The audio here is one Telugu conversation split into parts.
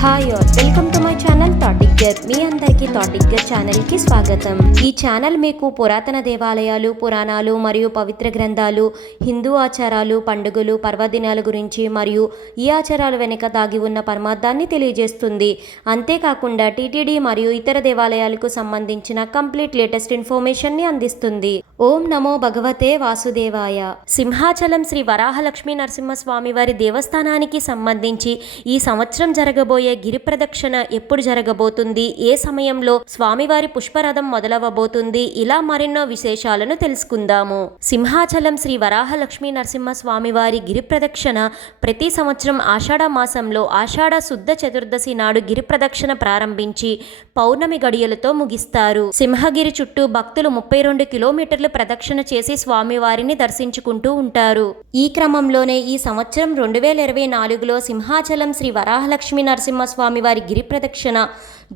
Hi all, welcome to my channel థాటిగ్గర్. మీ అందరికీ థాటిగ్గర్ ఛానల్కి స్వాగతం. ఈ ఛానల్ మీకు పురాతన దేవాలయాలు, పురాణాలు మరియు పవిత్ర గ్రంథాలు, హిందూ ఆచారాలు, పండుగలు, పర్వదినాల గురించి మరియు ఈ ఆచారాల వెనుక దాగి ఉన్న పరమార్థాన్ని తెలియజేస్తుంది. అంతేకాకుండా టీటీడీ మరియు ఇతర దేవాలయాలకు సంబంధించిన కంప్లీట్ లేటెస్ట్ ఇన్ఫర్మేషన్ని అందిస్తుంది. ఓం నమో భగవతే వాసుదేవాయ. సింహాచలం శ్రీ వరాహలక్ష్మీ నరసింహస్వామి వారి దేవస్థానానికి సంబంధించి ఈ సంవత్సరం జరగబోయే గిరి ప్రదక్షిణ ఎప్పుడు జరగబోతుంది, ఏ సమయంలో స్వామివారి పుష్పరథం మొదలవబోతుంది, ఇలా మరెన్నో విశేషాలను తెలుసుకుందాము. సింహాచలం శ్రీ వరాహలక్ష్మీ నరసింహస్వామి వారి గిరి ప్రదక్షిణ ప్రతి సంవత్సరం ఆషాఢ మాసంలో ఆషాఢ శుద్ధ చతుర్దశి నాడు గిరి ప్రదక్షిణ ప్రారంభించి పౌర్ణమి గడియలతో ముగిస్తారు. సింహగిరి చుట్టూ భక్తులు 32 కిలోమీటర్ల ప్రదక్షిణ చేసి స్వామివారిని దర్శించుకుంటూ ఉంటారు. ఈ క్రమంలోనే ఈ సంవత్సరం 2024లో సింహాచలం శ్రీ వరాహలక్ష్మీ నరసింహస్వామి వారి గిరి ప్రదక్షిణ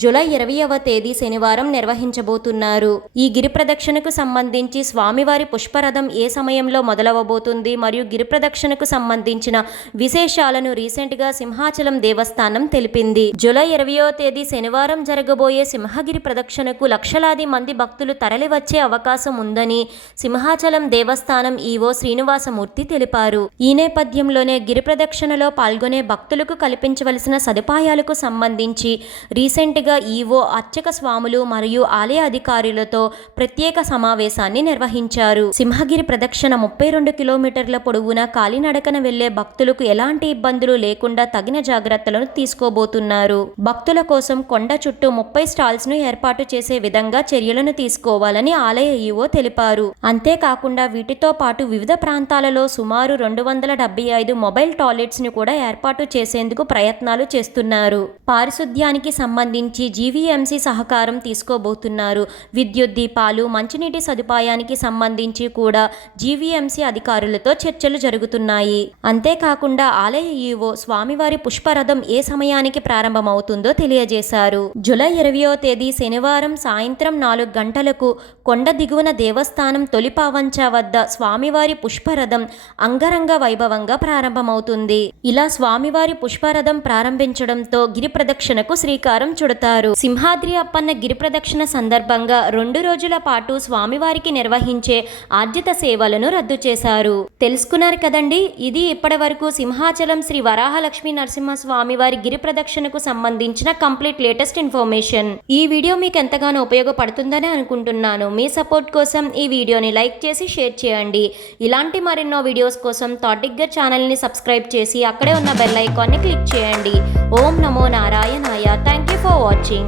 జూలై 20వ తేదీ శనివారం నిర్వహించబోతున్నారు. ఈ గిరి ప్రదక్షిణకు సంబంధించి స్వామివారి పుష్పరథం ఏ సమయంలో మొదలవబోతుంది మరియు గిరి ప్రదక్షిణకు సంబంధించిన విశేషాలను రీసెంట్గా సింహాచలం దేవస్థానం తెలిపింది. జూలై 20వ తేదీ శనివారం జరగబోయే సింహగిరి ప్రదక్షిణకు లక్షలాది మంది భక్తులు తరలివచ్చే అవకాశం ఉందని సింహాచలం దేవస్థానం ఈవో శ్రీనివాసమూర్తి తెలిపారు. ఈ నేపథ్యంలోనే గిరి ప్రదక్షిణలో పాల్గొనే భక్తులకు కల్పించవలసిన సదుపాయాలకు సంబంధించి రీసెంట్గా ఈవో అర్చక స్వాములు మరియు ఆలయ అధికారులతో ప్రత్యేక సమావేశాన్ని నిర్వహించారు. సింహగిరి ప్రదక్షిణ 32 కిలోమీటర్ల పొడవునా కాలినడకన వెళ్లే భక్తులకు ఎలాంటి ఇబ్బందులు లేకుండా తగిన జాగ్రత్తలను తీసుకోబోతున్నారు. భక్తుల కోసం కొండ చుట్టూ 30 స్టాల్స్ ను ఏర్పాటు చేసే విధంగా చర్యలను తీసుకోవాలని ఆలయ ఈవో తెలిపారు. అంతేకాకుండా వీటితో పాటు వివిధ ప్రాంతాలలో సుమారు 275 మొబైల్ టాయిలెట్స్ ను కూడా ఏర్పాటు చేసేందుకు ప్రయత్నాలు చేస్తున్నారు. పారిశుద్ధ్యానికి సంబంధించి జీవీఎంసీ సహకారం తీసుకోబోతున్నారు. విద్యుత్ దీపాలు, మంచినీటి సదుపాయానికి సంబంధించి కూడా జీవీఎంసీ అధికారులతో చర్చలు జరుగుతున్నాయి. అంతేకాకుండా ఆలయ ఈవో స్వామివారి పుష్పరథం ఏ సమయానికి ప్రారంభమవుతుందో తెలియజేశారు. జూలై 20వ తేదీ శనివారం సాయంత్రం 4 గంటలకు కొండ దిగువన దేవస్థానం తొలిపావంచ వద్ద స్వామివారి పుష్పరథం అంగరంగ వైభవంగా ప్రారంభమవుతుంది. ఇలా స్వామివారి పుష్పరథం ప్రారంభించడంతో గిరి ప్రదక్షిణకు శ్రీకారం చుడతారు. సింహాద్రి అప్పన్న గిరి ప్రదక్షిణ సందర్భంగా 2 రోజుల పాటు స్వామివారికి నిర్వహించే ఆర్జిత సేవలను రద్దు చేశారు. తెలుసుకున్నారు కదండి, ఇది ఇప్పటి వరకు సింహాచలం శ్రీ వరాహలక్ష్మీ నరసింహస్వామి వారి గిరి ప్రదక్షిణకు సంబంధించిన కంప్లీట్ లేటెస్ట్ ఇన్ఫర్మేషన్. ఈ వీడియో మీకు ఎంతగానో ఉపయోగపడుతుందని అనుకుంటున్నాను. మీ సపోర్ట్ కోసం ఈ వీడియోని లైక్ చేసి షేర్ చేయండి. ఇలాంటి మరెన్నో వీడియోస్ కోసం థాటిగ్గర్ ఛానల్ని సబ్స్క్రైబ్ చేసి అక్కడే ఉన్న బెల్ ఐకాన్ని క్లిక్ చేయండి. ఓం నమో నారాయణాయ. Thank you for watching.